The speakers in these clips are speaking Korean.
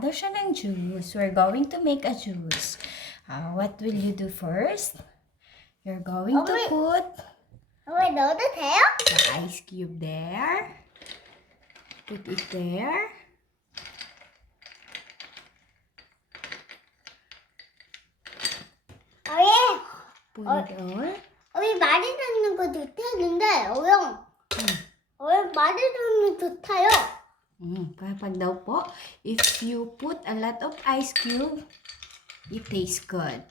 maglalado siya ng juice. We're going to make a juice. What will you do first? You're going to put 넣어도 돼요? the ice cube there. Put it there. Put it all. 많이 넣는 거 좋다는데 많이 넣으면 좋다요. Kapag daw po, if you put a lot of ice cube, it tastes good.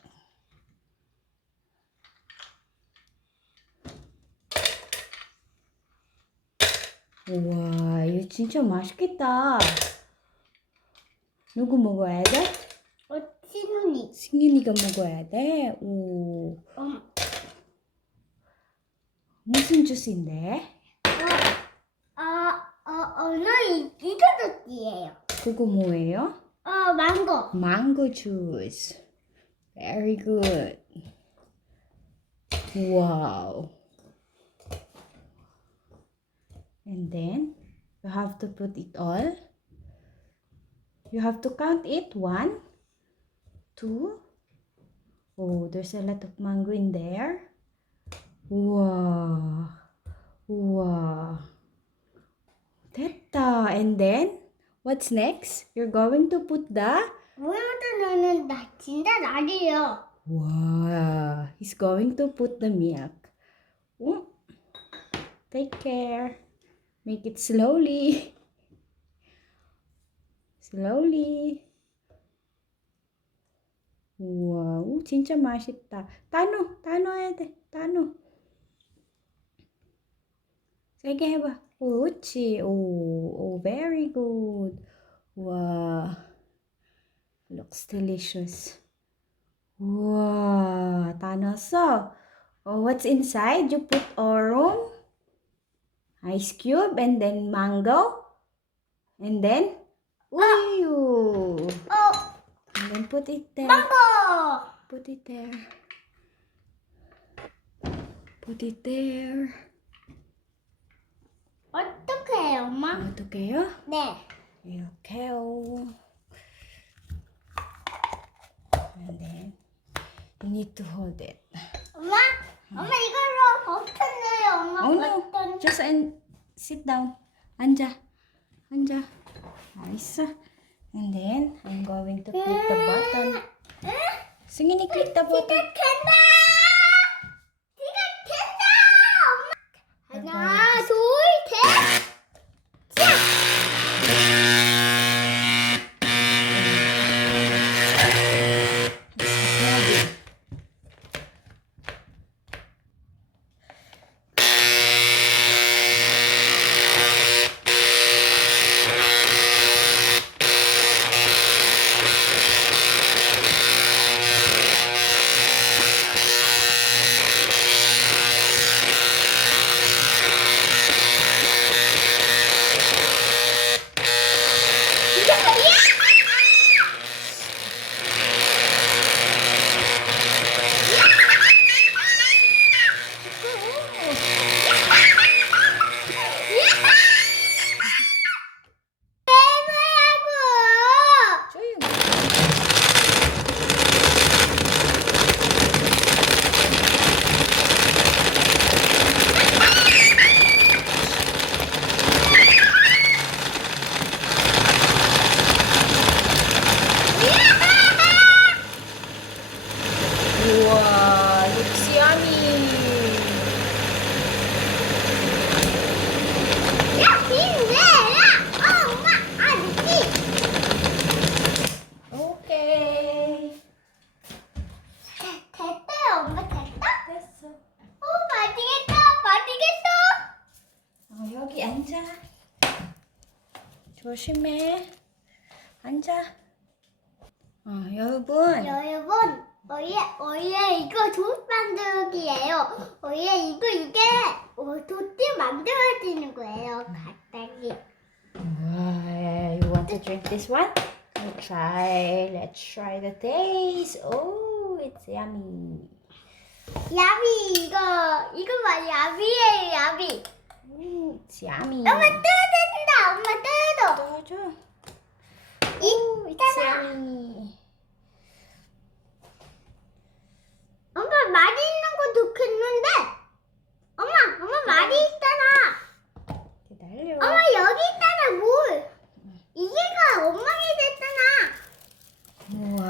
와, 이거 진짜 맛있겠다. 누구 먹어야 돼? 신훈이. 승윤이가 먹어야 돼? 오. 무슨 주스인데? 이거 주스예요. 그거 뭐예요? 망고. Mango juice. Very good. Wow. And then, you have to put it all. You have to count it. 1, 2. Oh, there's a lot of mango in there. Wow. Wow. Teta. And then, what's next? You're going to put the... 물부터 넣는 진짜 날이에요. Wow. He's going to put the milk. Oh. Take care. Make it slowly. Slowly. Wow, 진짜 맛있다. 따노 해야 돼. 따노. 세게 해봐. 그렇지. 오, very good. Wow. Looks delicious. Wow, 다 넣었어. Oh, what's inside? You put orange, ice cube, and then mango, and then uyu. And then put it there. 망고. Put it there. Put it there. 어떻게 해요, 엄마? 어떡해요? 네. 이렇게요. And then you need to hold it. 엄마 이걸로 버튼해요, 엄마. Oh no, 버튼. just sit down. 앉아. Nice. And then I'm going to click the button. 승인이 click the button. 된다. 엄마. 하나, 둘, 셋. Wow, looks yummy. Okay. 됐어요, 엄마 됐다? 됐어. 맛있겠다. 여기 앉아. 조심해. 앉아. 여러분. 원래 이거 솥 만들기예요. 원래 이게 솥이 만들어지는 거예요. 갑자기. You want to drink this one? Let's try the taste. Oh, it's yummy. 야비 이거 봐 야비예요 야비. It's yummy. 엄마 뜯어진다. 엄마 뜯어. 넣어줘. 이 엄마 말이 있는 거 좋겠는데? 엄마 말이 있잖아. 기다려. 엄마 여기 있잖아 물. 이게가 엉망이 됐잖아. 우와.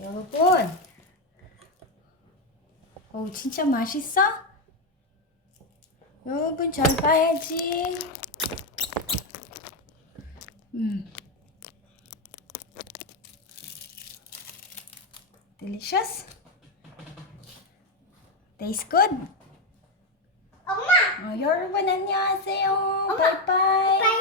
여러분. 진짜 맛있어? 여러분 잘 봐야지. Delicious? Tastes good? 엄마 여러분 안녕하세요. 바이바이.